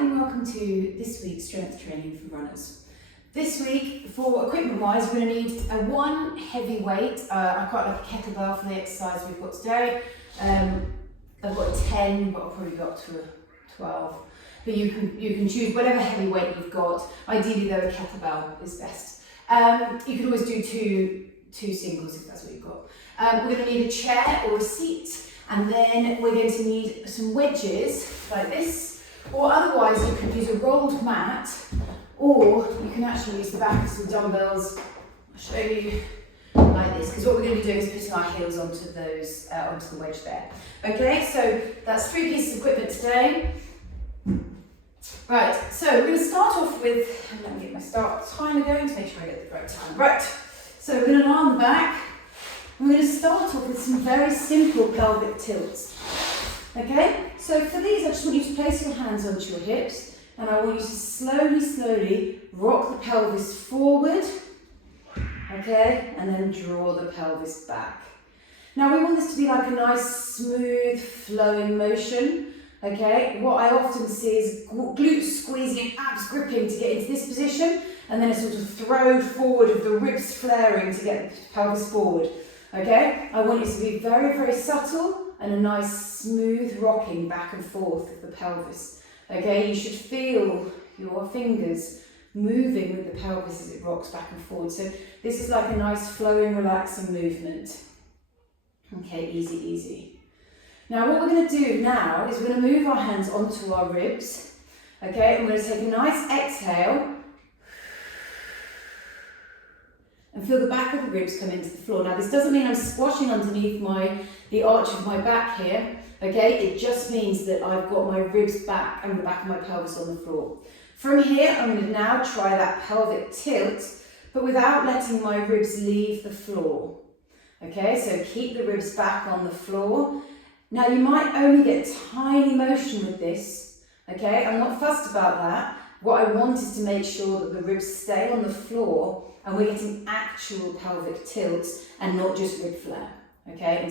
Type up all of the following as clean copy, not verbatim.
and welcome to this week's strength training for runners. This week, for equipment-wise, we're going to need one heavy weight. I quite like a kettlebell for the exercise we've got today. I've got a 10, but I'll probably go up to a 12. But you can choose whatever heavy weight you've got. Ideally, though, a kettlebell is best. You can always do two singles if that's what you've got. We're going to need a chair or a seat. And then we're going to need some wedges like this, or otherwise you could use a rolled mat, or you can actually use the back of some dumbbells. I'll show you like this, because what we're going to be doing is putting our heels onto those, onto the wedge there. Okay, so that's 3 pieces of equipment today. Right, so we're going to start off with, let me get my start timer going to make sure I get the right time. Right, so we're going to lie on the back. We're going to start off with some very simple pelvic tilts. Okay, so for these I just want you to place your hands onto your hips and I want you to slowly rock the pelvis forward, okay, and then draw the pelvis back. Now we want this to be like a nice smooth flowing motion, okay. What I often see is glutes squeezing, abs gripping to get into this position, and then a sort of throw forward of the ribs flaring to get the pelvis forward. Okay, I want you to be very subtle and a nice smooth rocking back and forth of the pelvis. Okay, you should feel your fingers moving with the pelvis as it rocks back and forward. So this is like a nice flowing, relaxing movement. Okay, easy. Now what we're going to do now is we're going to move our hands onto our ribs. Okay, and we're going to take a nice exhale. And feel the back of the ribs come into the floor. Now this doesn't mean I'm squashing underneath the arch of my back here, okay? It just means that I've got my ribs back and the back of my pelvis on the floor. From here, I'm going to now try that pelvic tilt, but without letting my ribs leave the floor. Okay, so keep the ribs back on the floor. Now you might only get tiny motion with this, okay? I'm not fussed about that. What I want is to make sure that the ribs stay on the floor and we're getting actual pelvic tilts and not just rib flare, okay, and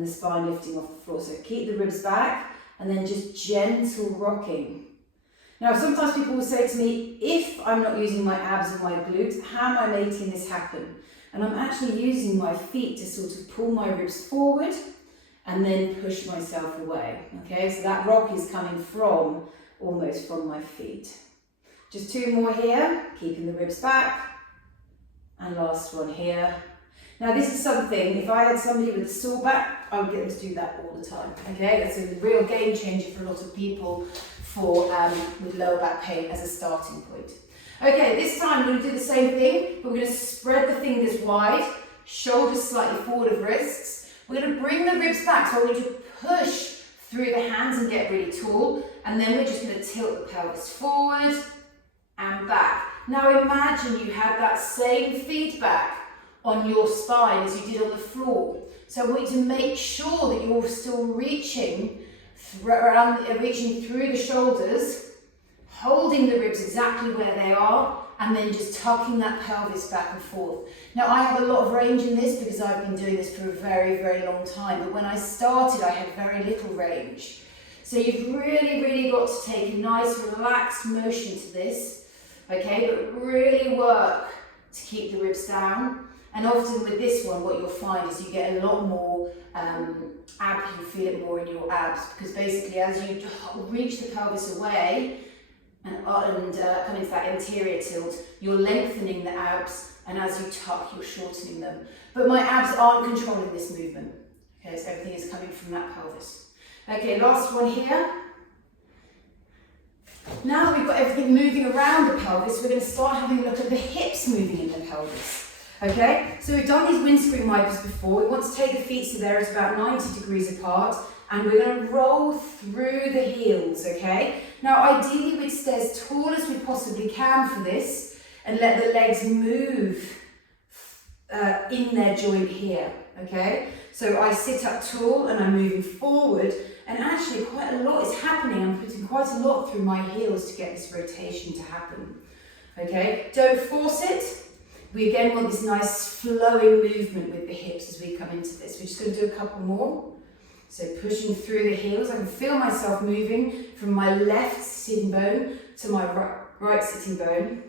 the spine lifting off the floor. So keep the ribs back and then just gentle rocking. Now sometimes people will say to me, if I'm not using my abs and my glutes, how am I making this happen? And I'm actually using my feet to sort of pull my ribs forward and then push myself away, okay? So that rock is coming almost from my feet. Just 2 more here, keeping the ribs back. And last one here. Now this is something, if I had somebody with a sore back, I would get them to do that all the time, okay? That's a real game changer for a lot of people with lower back pain as a starting point. Okay, this time we're going to do the same thing, but we're going to spread the fingers wide, shoulders slightly forward of wrists. We're going to bring the ribs back, so I want you to push through the hands and get really tall, and then we're just going to tilt the pelvis forward and back. Now imagine you had that same feedback on your spine as you did on the floor. So I want you to make sure that you're still reaching through the shoulders, holding the ribs exactly where they are, and then just tucking that pelvis back and forth. Now I have a lot of range in this because I've been doing this for a very long time, but when I started I had very little range. So you've really got to take a nice relaxed motion to this. Okay, but really work to keep the ribs down. And often with this one, what you'll find is you get a lot more you feel it more in your abs, because basically as you reach the pelvis away and come into that anterior tilt, you're lengthening the abs, and as you tuck, you're shortening them. But my abs aren't controlling this movement. Okay, so everything is coming from that pelvis. Okay, last one here. Now that we've got everything moving around the pelvis, we're going to start having a look at the hips moving in the pelvis. Okay, so we've done these windscreen wipers before. We want to take the feet so they're at about 90 degrees apart, and we're going to roll through the heels, okay? Now ideally we'd stay as tall as we possibly can for this and let the legs move in their joint here, okay? So I sit up tall and I'm moving forward. And actually quite a lot is happening. I'm putting quite a lot through my heels to get this rotation to happen. Okay, don't force it. We again want this nice flowing movement with the hips as we come into this. We're just going to do a couple more. So pushing through the heels, I can feel myself moving from my left sitting bone to my right sitting bone.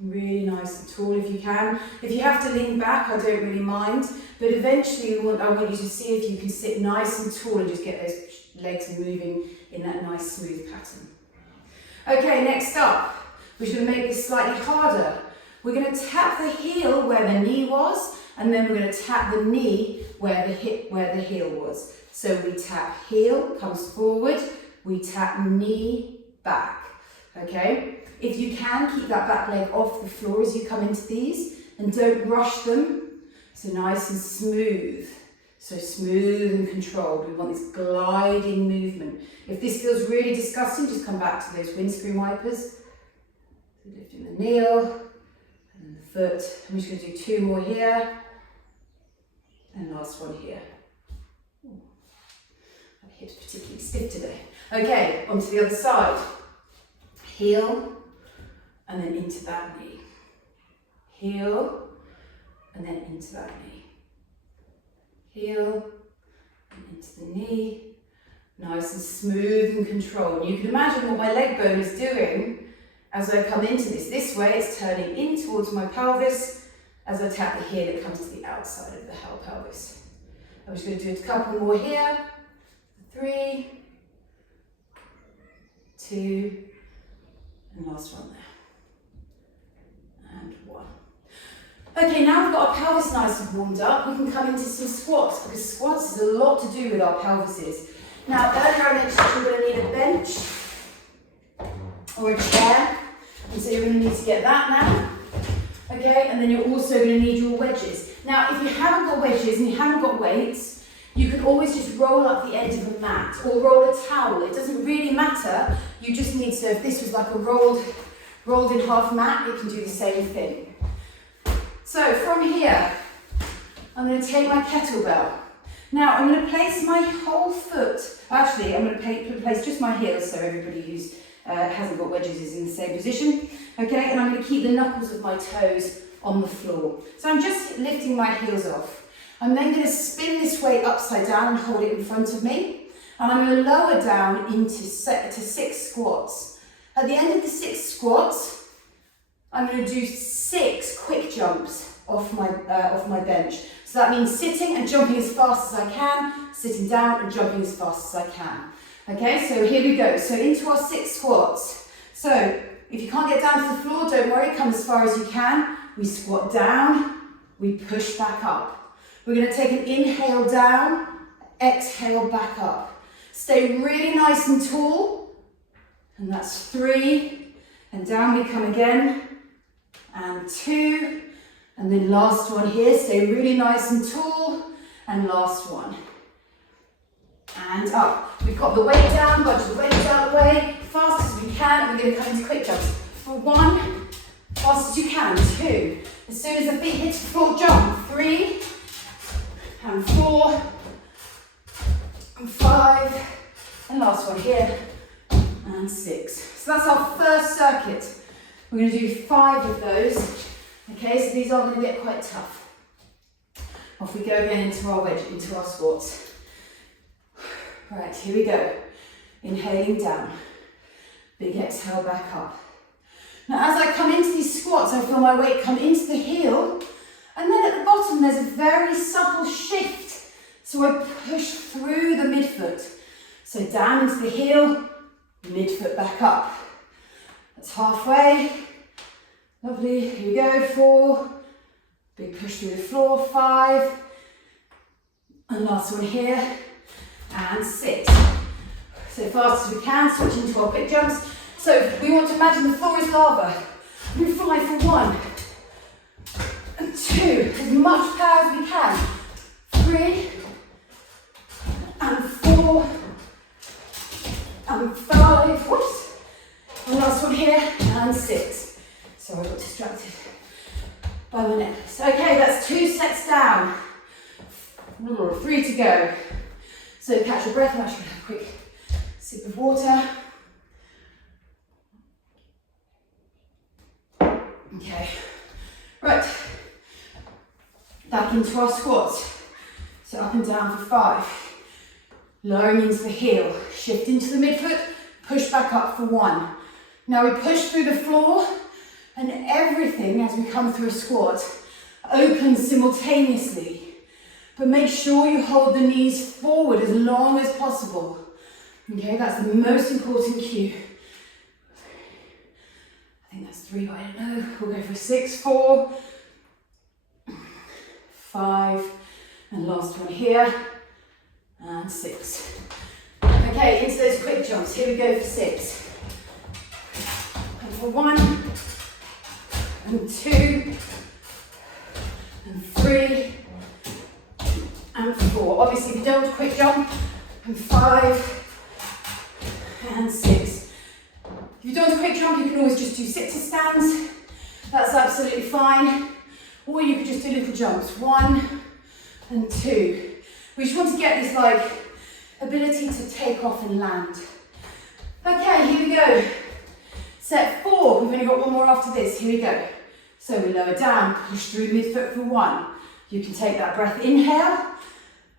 Really nice and tall if you can. If you have to lean back, I don't really mind, but eventually I want you to see if you can sit nice and tall and just get those legs moving in that nice smooth pattern. Okay, next up, we're just going to make this slightly harder. We're going to tap the heel where the knee was, and then we're going to tap the knee where the heel was. So we tap heel, comes forward, we tap knee, back. Okay? If you can, keep that back leg off the floor as you come into these, and don't rush them. So nice and smooth. So smooth and controlled. We want this gliding movement. If this feels really disgusting, just come back to those windscreen wipers. So lifting the heel and the foot. I'm just going to do 2 more here. And last one here. Ooh, my hip's particularly stiff today. Okay, onto the other side. Heel, and then into that knee. Heel, and then into that knee. Heel, and into the knee. Nice and smooth and controlled. You can imagine what my leg bone is doing as I come into this. This way it's turning in towards my pelvis as I tap the heel, it comes to the outside of the pelvis. I'm just going to do a couple more here. 3, 2, and last one there. And 1. Okay, now we've got our pelvis nice and warmed up, we can come into some squats, because squats is a lot to do with our pelvises. Now, earlier I mentioned you're going to need a bench or a chair, and so you're going to need to get that now. Okay, and then you're also going to need your wedges. Now, if you haven't got wedges and you haven't got weights, you can always just roll up the end of a mat or roll a towel. It doesn't really matter. You just need to, if this was like a rolled in half mat, it can do the same thing. So from here, I'm going to take my kettlebell. Now, I'm going to place my whole foot, actually, I'm going to place just my heels so everybody who's hasn't got wedges is in the same position. Okay, and I'm going to keep the knuckles of my toes on the floor. So I'm just lifting my heels off. I'm then going to spin this weight upside down and hold it in front of me. And I'm going to lower down into 6 squats. At the end of the 6 squats, I'm going to do 6 quick jumps off my bench. So that means sitting and jumping as fast as I can, sitting down and jumping as fast as I can. Okay, so here we go. So into our 6 squats. So if you can't get down to the floor, don't worry, come as far as you can. We squat down, we push back up. We're going to take an inhale down, exhale back up. Stay really nice and tall. And that's 3. And down we come again. And 2. And then last one here, stay really nice and tall. And last one. And up. We've got the weight down, bunch of the weight out of the way. Fast as we can, we're going to come into quick jumps. For 1, fast as you can. 2. As soon as the feet hit the floor, jump. 3. And 4. And 5. And last one here. And 6. So that's our first circuit. We're going to do 5 of those. Okay, so these are going to get quite tough. Off we go again into our wedge, into our squats. Right, here we go. Inhaling down. Big exhale back up. Now as I come into these squats, I feel my weight come into the heel. And then at the bottom, there's a very subtle shift. So I push through the midfoot. So down into the heel, midfoot back up. That's halfway. Lovely, here we go, 4. Big push through the floor, 5. And last one here. And 6. So fast as we can, switch into our quick jumps. So we want to imagine the floor is lava. We fly for 1 and 2, as much power as we can. 3 and 4 and 5. Whoops. And last one here, and 6. Sorry, I got distracted by my necklace. Okay, that's 2 sets down. 3 to go. So catch your breath, I'm actually going to have a quick sip of water. Okay, right, back into our squats. So up and down for 5. Lowering into the heel, shift into the midfoot, push back up for 1. Now we push through the floor and everything as we come through a squat opens simultaneously. But make sure you hold the knees forward as long as possible. Okay, that's the most important cue. I think that's 3, but I don't know. We'll go for 6, 4, 5, and last one here, and 6. Okay, into those quick jumps. Here we go for 6. And for 1, and 2, and 3, and 4. Obviously, if you don't quick jump, and 5, and 6. If you don't quick jump, you can always just do sit-to stands. That's absolutely fine. Or you could just do little jumps. 1 and 2. We just want to get this like ability to take off and land. Okay, here we go. Set 4. We've only got one more after this. Here we go. So we lower down, push through midfoot for 1. You can take that breath, inhale,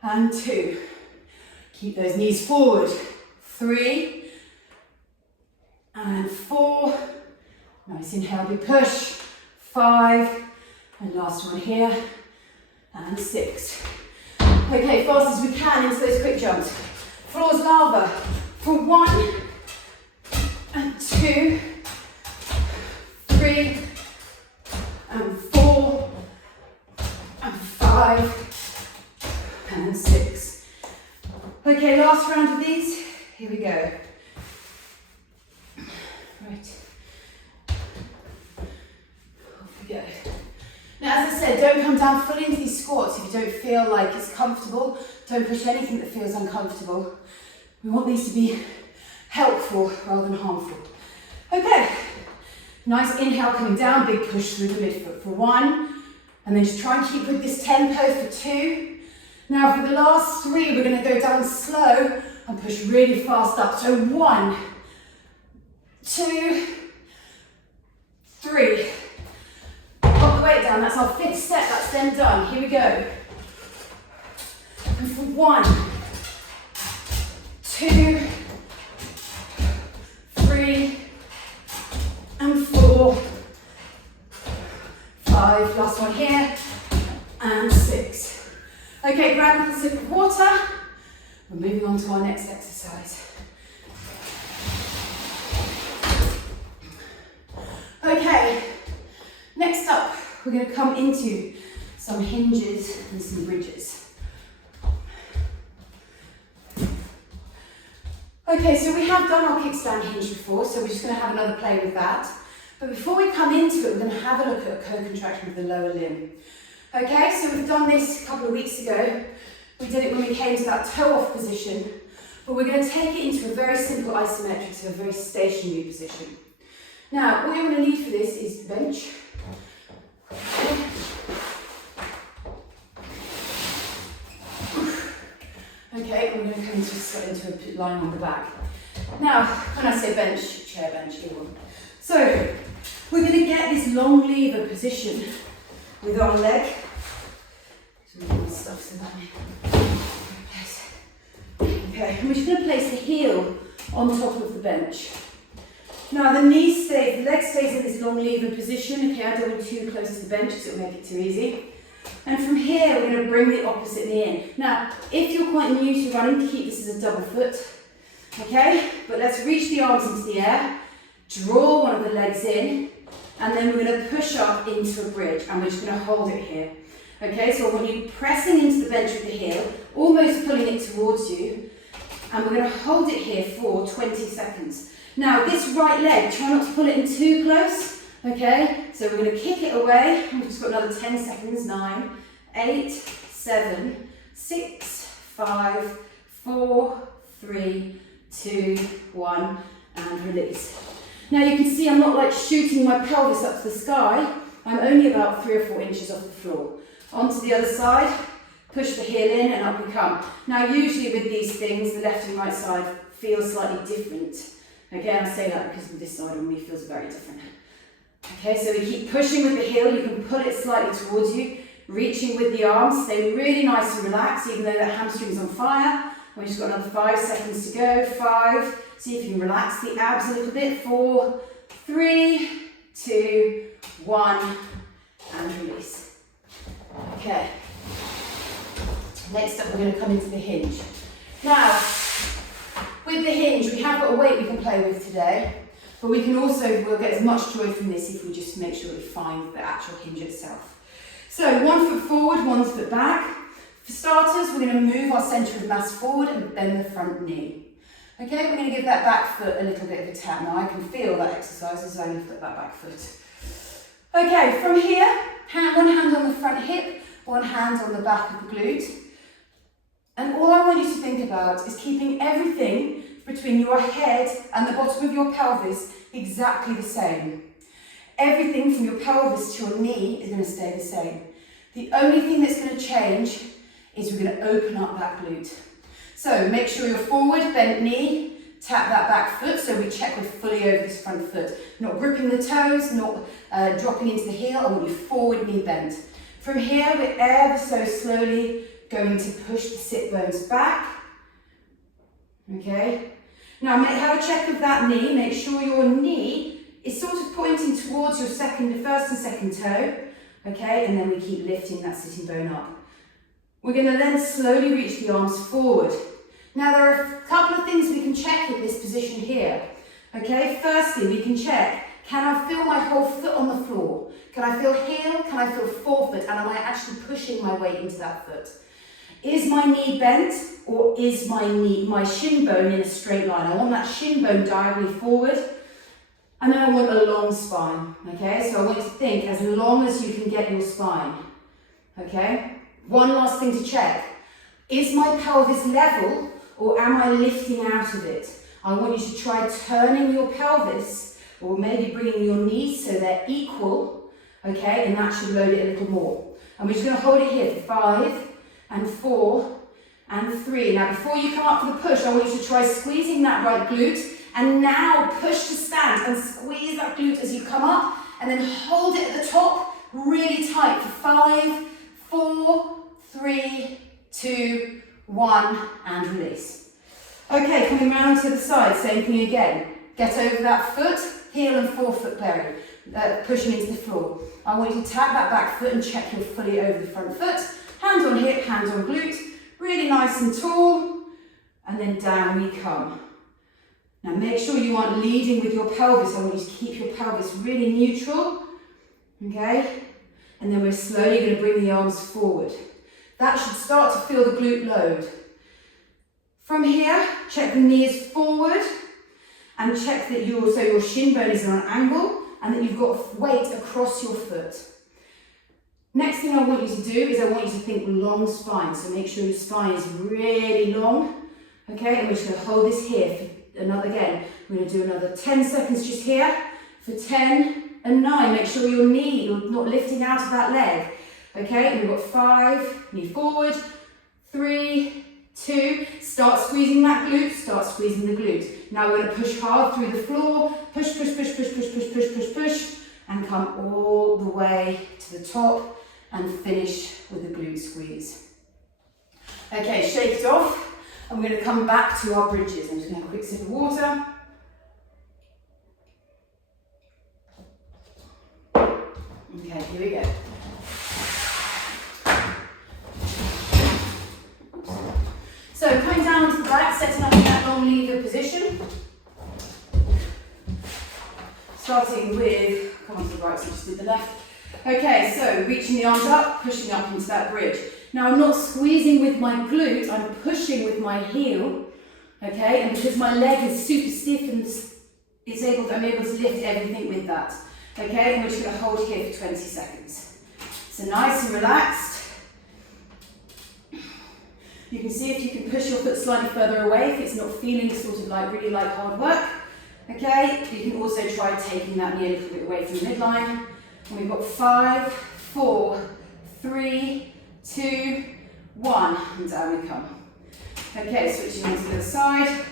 and 2. Keep those knees forward. 3, and 4. Nice inhale, big push. 5, and last one here, and 6. Okay, fast as we can into those quick jumps. Floor's lava for 1, and 2, 3, and 4, and 5, and 6. Okay, last round of these. Here we go. Right. Off we go. Now, as I said, don't come down fully into these squats if you don't feel like it's comfortable. Don't push anything that feels uncomfortable. We want these to be helpful rather than harmful. Okay. Nice inhale coming down, big push through the midfoot for 1. And then just try and keep with this tempo for 2. Now for the last 3, we're going to go down slow and push really fast up. So 1, 2, 3. Pop the weight down. That's our 5th set. That's then done. Here we go. And for 1, 2, 3, and 4, 5. Last one here, and 6. Okay, grab a sip of water. We're moving on to our next exercise. Okay, next up, we're going to come into some hinges and some bridges. Okay, so we have done our kickstand hinge before, so we're just going to have another play with that. But before we come into it, we're going to have a look at a co-contraction of the lower limb. Okay, so we've done this a couple of weeks ago. We did it when we came to that toe-off position, but we're going to take it into a very simple isometric, so a very stationary position. Now, all you're going to need for this is the bench. Okay, and we're going to come into a line on the back. Now, when I say bench, chair bench, either one. So, we're going to get this long lever position with our leg. So we're going to stuff some that in. Okay, and we're just going to place the heel on top of the bench. Now the knee stays, the leg stays in this long lever position. Okay, I don't want too close to the bench because it'll make it too easy. And from here, we're going to bring the opposite knee in. Now, if you're quite new to running, keep this as a double foot. Okay, but let's reach the arms into the air, draw one of the legs in, and then we're going to push up into a bridge, and we're just going to hold it here. Okay, so I want you pressing into the bench with the heel, almost pulling it towards you, and we're going to hold it here for 20 seconds. Now, this right leg, try not to pull it in too close. Okay, so we're going to kick it away. We've just got another 10 seconds. 9, 8, 7, 6, 5, 4, 3, 2, 1, and release. Now you can see I'm not like shooting my pelvis up to the sky. I'm only about 3 or 4 inches off the floor. Onto the other side, push the heel in and up we come. Now usually with these things, the left and right side feels slightly different. Again, I say that because this side on me feels very different. Okay, so we keep pushing with the heel. You can pull it slightly towards you. reaching with the arms, stay really nice and relaxed, even though that hamstring's on fire. We've just got another 5 seconds to go. 5, see if you can relax the abs a little bit. 4, 3, 2, 1, and release. Okay. Next up, we're going to come into the hinge. Now, with the hinge, we have got a weight we can play with today, but we can also, we'll get as much joy from this if we just make sure we find the actual hinge itself. So 1 foot forward, 1 foot back. For starters, we're going to move our centre of mass forward and bend the front knee. Okay, we're going to give that back foot a little bit of a tap. Now I can feel that exercise as I lift up that back foot. Okay, from here, one hand on the front hip, one hand on the back of the glute. And all I want you to think about is keeping everything between your head and the bottom of your pelvis exactly the same. Everything from your pelvis to your knee is going to stay the same. The only thing that's going to change is we're going to open up that glute. So make sure you're forward, bent knee, tap that back foot so we check we're fully over this front foot. Not gripping the toes, not dropping into the heel. I want you forward, knee bent. From here, we're ever so slowly going to push the sit bones back. Okay. Now have a check of that knee. Make sure your knee is sort of pointing towards your first and second toe. Okay, and then we keep lifting that sitting bone up. We're going to then slowly reach the arms forward. Now there are a couple of things we can check in this position here. Okay, firstly we can check, can I feel my whole foot on the floor? Can I feel heel? Can I feel forefoot? And am I actually pushing my weight into that foot? Is my knee bent or is my shin bone in a straight line? I want that shin bone diagonally forward. And then I want a long spine, okay? So I want you to think as long as you can get your spine, okay? One last thing to check. Is my pelvis level or am I lifting out of it? I want you to try turning your pelvis or maybe bringing your knees so they're equal, okay? And that should load it a little more. And we're just gonna hold it here for 5 and 4 and 3. Now before you come up for the push, I want you to try squeezing that right glute. And now push to stand and squeeze that glute as you come up and then hold it at the top really tight for 5, 4, 3, 2, 1 and release. Okay, coming round to the side, same thing again. Get over that foot, heel and forefoot buried, pushing into the floor. I want you to tap that back foot and check you're fully over the front foot. Hands on hip, hands on glute, really nice and tall, and then down we come. Now make sure you aren't leading with your pelvis. I want you to keep your pelvis really neutral, okay? And then we're slowly going to bring the arms forward. That should start to feel the glute load. From here, check the knees forward and check that your shin bone is on an angle and that you've got weight across your foot. Next thing I want you to do is I want you to think long spine. So make sure your spine is really long, okay? And we're just going to hold this here for again, we're going to do another 10 seconds just here for 10 and 9. Make sure your knee, you're not lifting out of that leg. Okay, and we've got 5, knee forward, 3, 2, start squeezing that glute, start squeezing the glute. Now we're going to push hard through the floor, push, push, push, push, push, push, push, push, push, and come all the way to the top and finish with a glute squeeze. Okay, shake it off. And we're going to come back to our bridges. I'm just going to have a quick sip of water. Okay, here we go. So coming down onto the back, setting up in that long lever position. Starting with, come on to the right, so just did the left. Okay, so reaching the arms up, pushing up into that bridge. Now I'm not squeezing with my glute, I'm pushing with my heel, okay? And because my leg is super stiff and I'm able to lift everything with that, okay? And we're just going to hold here for 20 seconds. So nice and relaxed. You can see if you can push your foot slightly further away if it's not feeling sort of like really like hard work, okay? You can also try taking that knee a little bit away from the midline. And we've got 5, 4, 3, 2, 1, and down we come. Okay, switching on to the other side.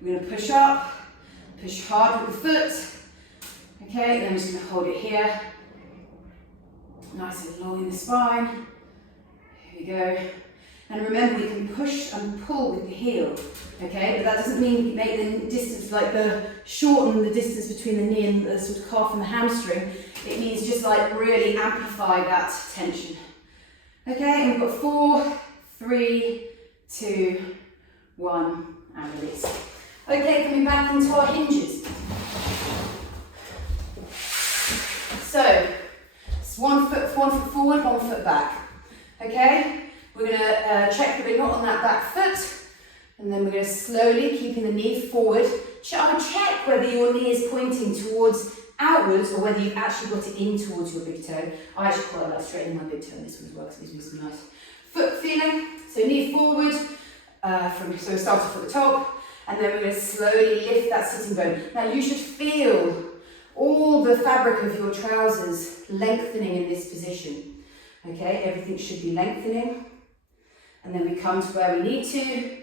We're going to push up, push hard with the foot. Okay, then we're just going to hold it here. Nice and long in the spine. Here we go. And remember, we can push and pull with the heel, okay? But that doesn't mean make the distance, like shorten the distance between the knee and the sort of calf and the hamstring. It means just like really amplify that tension. Okay, and we've got 4, 3, 2, 1, and release. Okay, coming back into our hinges. So, it's one foot forward, 1 foot back. Okay? We're going to check that we're not on that back foot, and then we're going to slowly, keeping the knee forward, check whether your knee is pointing towards outwards or whether you've actually got it in towards your big toe. I actually quite like straightening my big toe in this one as well, because it gives me some nice foot feeling. So knee forward, so start off at the top, and then we're going to slowly lift that sitting bone. Now you should feel all the fabric of your trousers lengthening in this position. Okay, everything should be lengthening. And then we come to where we need to.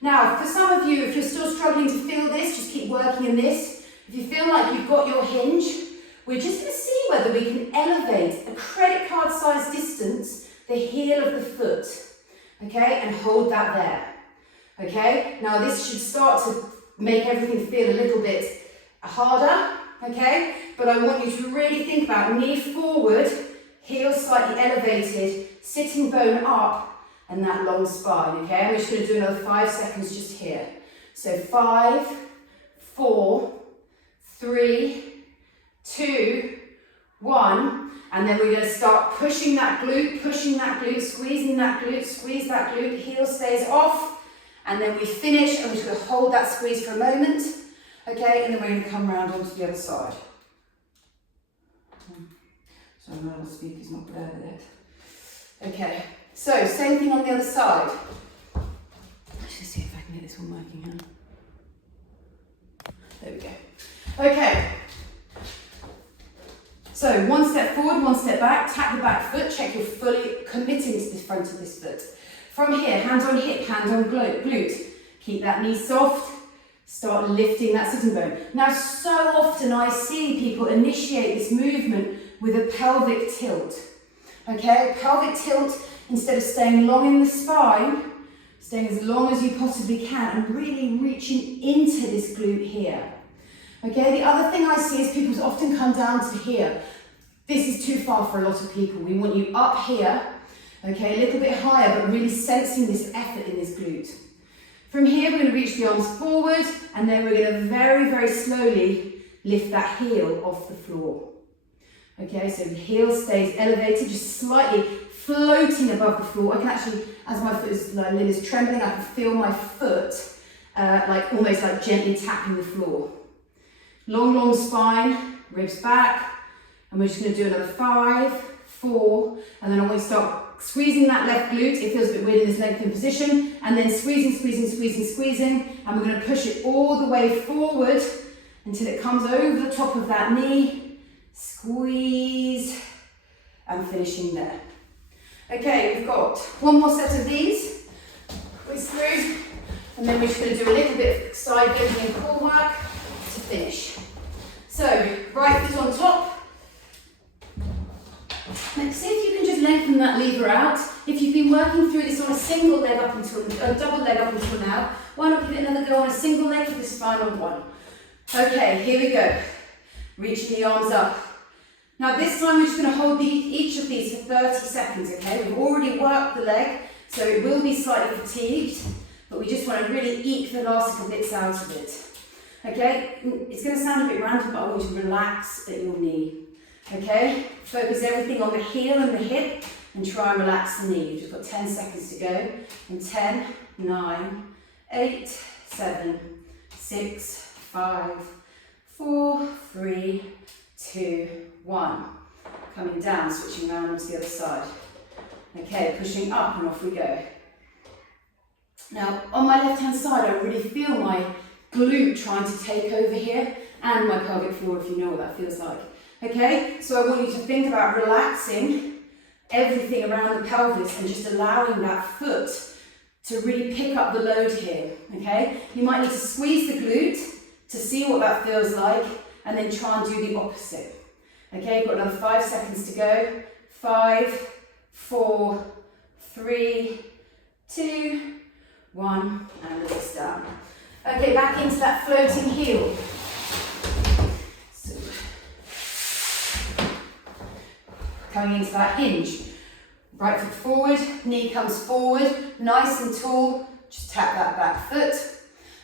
Now, for some of you, if you're still struggling to feel this, just keep working in this. If you feel like you've got your hinge, we're just going to see whether we can elevate a credit card size distance, the heel of the foot, okay, and hold that there, okay? Now, this should start to make everything feel a little bit harder, okay? But I want you to really think about knee forward, heel slightly elevated, sitting bone up, and that long spine, okay? I'm just going to do another 5 seconds just here. So 5, 4, 3, 2, 1, and then we're going to start pushing that glute, squeezing that glute, squeeze that glute, heel stays off, and then we finish, and we're just going to hold that squeeze for a moment, okay? And then we're going to come around onto the other side. Sorry, my little speaker's not there with it. Okay. So, same thing on the other side. Let's just see if I can get this one working here. There we go. Okay. So, 1 step forward, 1 step back, tap the back foot, check you're fully committing to the front of this foot. From here, hand on hip, hand on glute. Keep that knee soft, start lifting that sitting bone. Now, so often I see people initiate this movement with a pelvic tilt. Okay, pelvic tilt. Instead of staying long in the spine, staying as long as you possibly can and really reaching into this glute here. Okay, the other thing I see is people often come down to here. This is too far for a lot of people. We want you up here, okay, a little bit higher, but really sensing this effort in this glute. From here, we're going to reach the arms forward, and then we're going to very, very slowly lift that heel off the floor. Okay, so the heel stays elevated, just slightly floating above the floor. I can actually, as my limb is trembling, I can feel my foot like almost like gently tapping the floor. Long, long spine, ribs back, and we're just going to do another 5, 4, and then I want to start squeezing that left glute. It feels a bit weird in this lengthened position, and then squeezing, and we're going to push it all the way forward until it comes over the top of that knee. Squeeze, and finishing there. Okay, we've got 1 more set of these, squeeze through, and then we're just going to do a little bit of side bending and core work to finish. So, right foot on top. Next, see if you can just lengthen that lever out. If you've been working through this on a single leg up until, a double leg up until now, why not give it another go on a single leg for this final one? Okay, here we go. Reaching the arms up. Now this time we're just going to hold each of these for 30 seconds, okay? We've already worked the leg, so it will be slightly fatigued, but we just want to really eke the last couple bits out of it. Okay? It's going to sound a bit random, but I want you to relax at your knee. Okay? Focus everything on the heel and the hip, and try and relax the knee. You've just got 10 seconds to go. And 10, 9, 8, 7, 6, 5, 4, 3, 2, 1. Coming down, switching around onto the other side. Okay, pushing up and off we go. Now, on my left-hand side, I really feel my glute trying to take over here, and my pelvic floor, if you know what that feels like. Okay, so I want you to think about relaxing everything around the pelvis and just allowing that foot to really pick up the load here. Okay, you might need to squeeze the glute to see what that feels like, and then try and do the opposite. Okay, got another 5 seconds to go. 5, 4, 3, 2, 1, and release down. Okay, back into that floating heel. So, coming into that hinge. Right foot forward, knee comes forward, nice and tall. Just tap that back foot.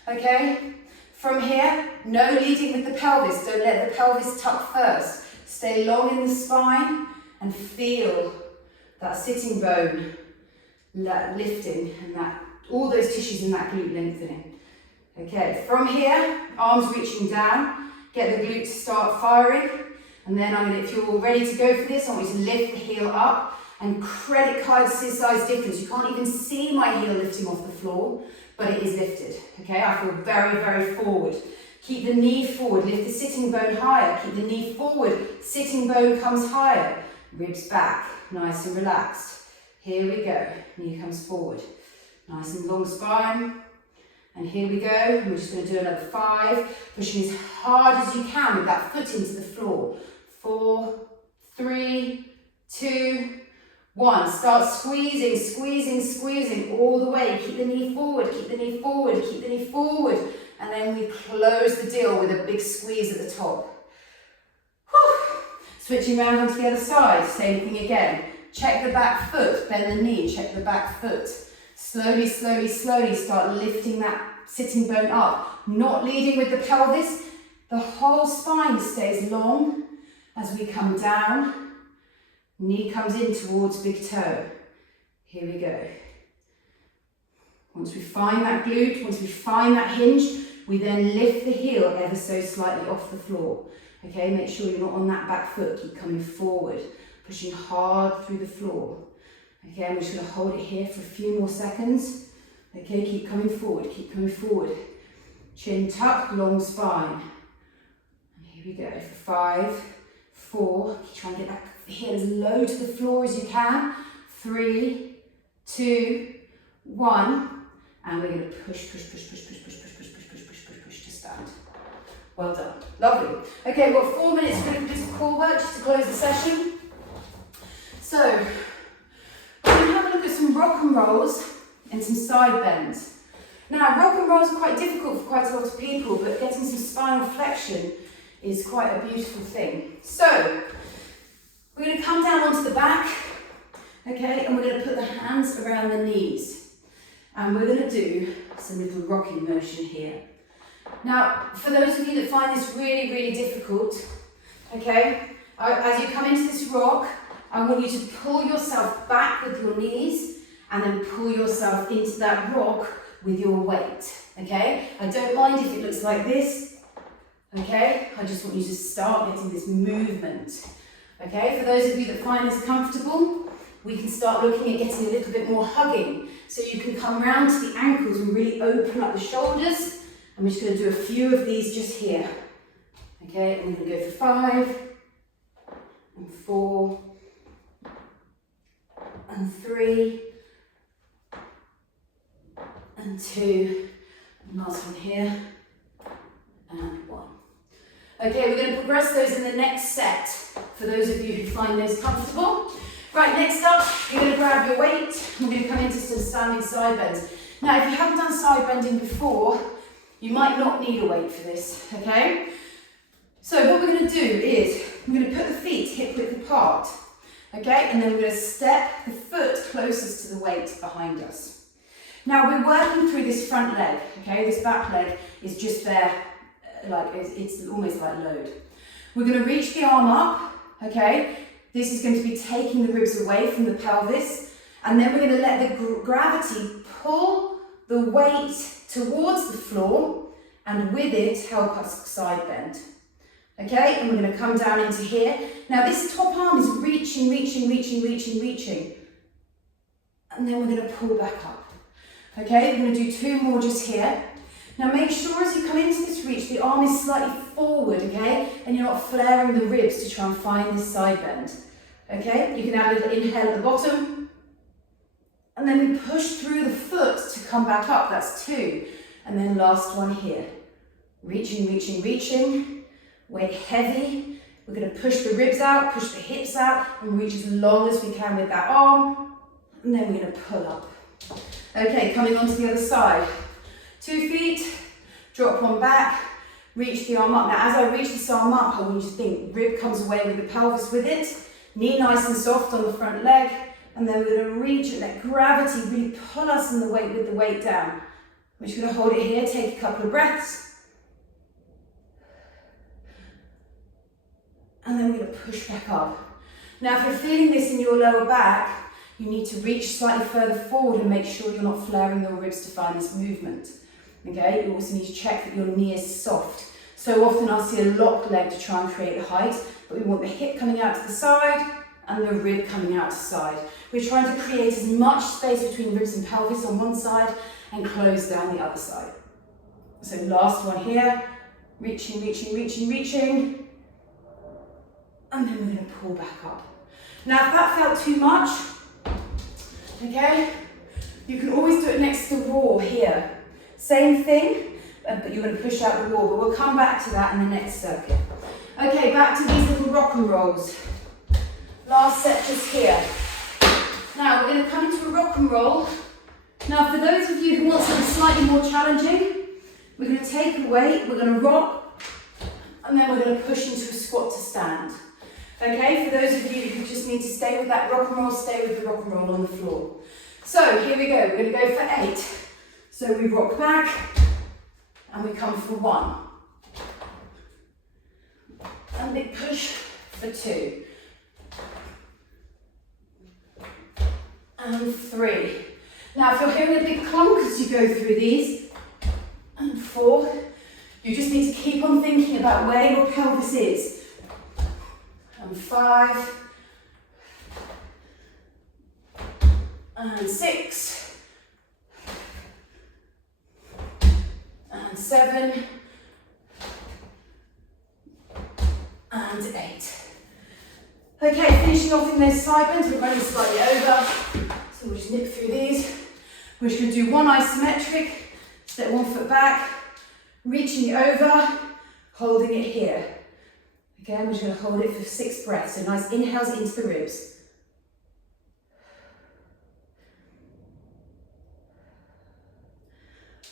Okay, from here, no leading with the pelvis. Don't let the pelvis tuck first. Stay long in the spine and feel that sitting bone lifting and that all those tissues in that glute lengthening. Okay, from here, arms reaching down, get the glute to start firing, and then if you're all ready to go for this, I want you to lift the heel up and credit card size difference. You can't even see my heel lifting off the floor, but it is lifted. Okay, I feel very, very forward. Keep the knee forward, lift the sitting bone higher, keep the knee forward, sitting bone comes higher, ribs back, nice and relaxed. Here we go, knee comes forward, nice and long spine. And here we go, and we're just going to do another 5, pushing as hard as you can with that foot into the floor. 4, 3, 2, 1. Start squeezing, squeezing, squeezing all the way. Keep the knee forward, keep the knee forward, keep the knee forward. And then we close the deal with a big squeeze at the top. Whew. Switching around onto the other side, same thing again. Check the back foot, bend the knee, check the back foot. Slowly, slowly, slowly start lifting that sitting bone up. Not leading with the pelvis. The whole spine stays long as we come down. Knee comes in towards big toe. Here we go. Once we find that glute, once we find that hinge, we then lift the heel ever so slightly off the floor. Okay, make sure you're not on that back foot. Keep coming forward, pushing hard through the floor. Okay, I'm just going to hold it here for a few more seconds. Okay, keep coming forward, keep coming forward. Chin tuck, long spine. And here we go for 5, 4, try and get that heel as low to the floor as you can. 3, 2, 1. And we're going to push, push, push, push, push, push, push, push, push, push, push, push, push to stand. Well done. Lovely. Okay, we've got 4 minutes for some core work just to close the session. So, we're going to have a look at some rock and rolls and some side bends. Now, rock and rolls are quite difficult for quite a lot of people, but getting some spinal flexion is quite a beautiful thing. So, we're going to come down onto the back, okay, and we're going to put the hands around the knees. And we're going to do some little rocking motion here. Now, for those of you that find this really, really difficult, okay, as you come into this rock, I want you to pull yourself back with your knees and then pull yourself into that rock with your weight, okay? I don't mind if it looks like this, okay? I just want you to start getting this movement, okay? For those of you that find this comfortable, we can start looking at getting a little bit more hugging. So you can come round to the ankles and really open up the shoulders. I'm just going to do a few of these just here. Okay, and we're going to go for 5, and 4, and 3, and 2, and last one here, and 1. Okay, we're going to progress those in the next set, for those of you who find those comfortable. Right, next up, you're going to grab your weight, and we're going to come into some standing side bends. Now, if you haven't done side bending before, you might not need a weight for this, okay? So what we're going to do is, we're going to put the feet hip width apart, okay? And then we're going to step the foot closest to the weight behind us. Now, we're working through this front leg, okay? This back leg is just there, like it's almost like load. We're going to reach the arm up, okay? This is going to be taking the ribs away from the pelvis, and then we're going to let the gravity pull the weight towards the floor, and with it help us side bend. Okay, and we're going to come down into here. Now this top arm is reaching, reaching, reaching, reaching, reaching, and then we're going to pull back up. Okay, we're going to do 2 more just here. Now make sure as you come into this reach, the arm is slightly forward, okay? And you're not flaring the ribs to try and find this side bend. Okay, you can add a little inhale at the bottom. And then we push through the foot to come back up, that's 2. And then last one here. Reaching, reaching, reaching. Weight heavy. We're going to push the ribs out, push the hips out, and reach as long as we can with that arm. And then we're going to pull up. Okay, coming onto the other side. 2 feet, drop one back, reach the arm up. Now, as I reach this arm up, I want you to think rib comes away with the pelvis with it. Knee nice and soft on the front leg. And then we're going to reach and let gravity really pull us in the weight with the weight down. We're just going to hold it here, take a couple of breaths. And then we're going to push back up. Now, if you're feeling this in your lower back, you need to reach slightly further forward and make sure you're not flaring your ribs to find this movement. Okay, you also need to check that your knee is soft. So often I'll see a locked leg to try and create the height, but we want the hip coming out to the side and the rib coming out to the side. We're trying to create as much space between ribs and pelvis on one side and close down the other side. So last one here, reaching, reaching, reaching, reaching, and then we're going to pull back up. Now if that felt too much, okay, you can always do it next to the wall here. Same thing, but you're going to push out the wall, but we'll come back to that in the next circuit. Okay, back to these little rock and rolls. Last set just here. Now we're going to come into a rock and roll. Now for those of you who want something slightly more challenging, we're going to take a weight, we're going to rock, and then we're going to push into a squat to stand. Okay, for those of you who just need to stay with that rock and roll, stay with the rock and roll on the floor. So here we go, we're going to go for 8. So we rock back, and we come for 1. And big push for 2. And 3. Now if you're hearing a big clunk as you go through these, and 4, you just need to keep on thinking about where your pelvis is. And 5, and 6, and 7, and 8. Okay, finishing off in those side bends, we're running slightly over, so we'll just nip through these. We're just going to do one isometric, step 1 foot back, reaching over, holding it here. Again, we're just going to hold it for 6 breaths, so nice inhales into the ribs.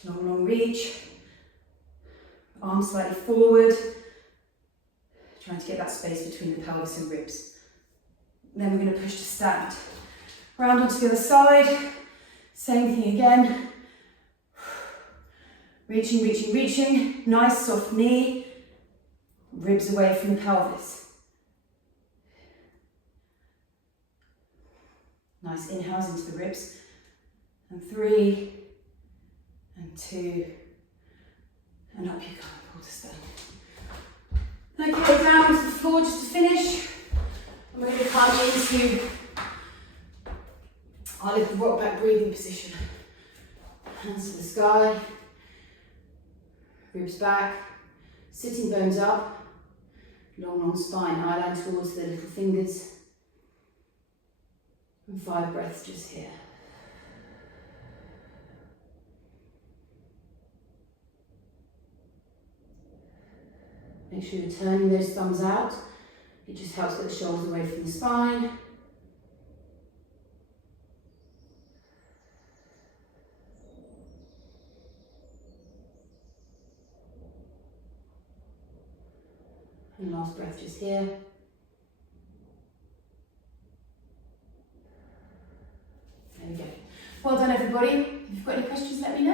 Long, long reach, arms slightly forward, trying to get that space between the pelvis and ribs. Then we're going to push to stand. Round onto the other side, same thing again. Reaching, reaching, reaching, nice soft knee, ribs away from the pelvis. Nice inhales into the ribs. And 3, and 2, and up you go, pull to stand. Okay, down onto the floor just to finish. And we're going to come into our little rock back breathing position. Hands to the sky, ribs back, sitting bones up, long, long spine, eye line towards the little fingers. And 5 breaths just here. Make sure you're turning those thumbs out. It just helps get the shoulders away from the spine. And last breath just here. There we go. Well done everybody. If you've got any questions, let me know.